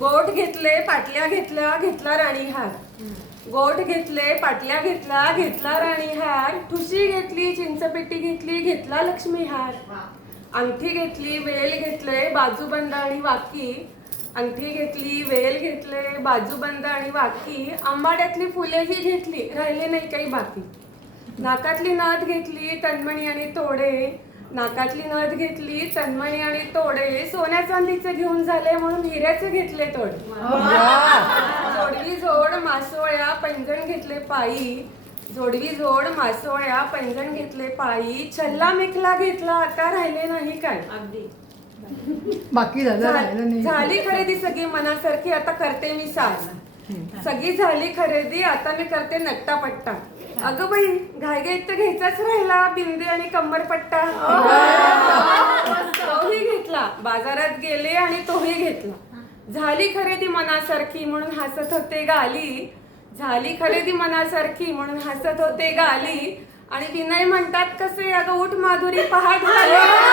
गोठ घेतले पाटल्या घेतल्या घेतला राणी हार. गोठ घेतले पाटल्या घेतल्या घेतला राणी हार. ठुशी घेतली चिंचपेटी घेतली घेतला लक्ष्मी हार. अंगठी घेतली वेल घेतले बाजूबंद आणि वाकी. अंगठी घेतली वेल घेतले बाजूबंद आणि वाकी. आंबाड्यातली फुलेही घेतली राहिले नाही काही बाकी. नाकातली नथ घेतली तन्मणी आणि तोडे. नाकातली नथ घेतली तन्मणी आणि तोडे. सोन्या चांदीचे घेऊन झाले म्हणून हिऱ्याचे घेतले तोडे. जोडवी जोड मासोळ्या पैंजण घेतले पायी. जोडवी जोड मासोळ्या पैंजण घेतले पायी. छल्ला मेखला घेतला आता राहिले नाही काय. अगदी बाकी झाली खरेदी सगळी मनासारखी आता करते मी साज. सगळी झाली खरेदी आता मी करते नट्टापट्टा. अगं बाई घाईघाईत तर घ्यायचाच राहिला बिंदी आणि कंबरपट्टा. तोही घेतला बाजारात गेले आणि तोही घेतला. झाली खरेदी मनासारखी म्हणून हसत होते गाली. झाली खरेदी मनासारखी म्हणून हसत होते गाली. आणि विनय म्हणतात कसे अगं उठ माधुरी पहाट झाली.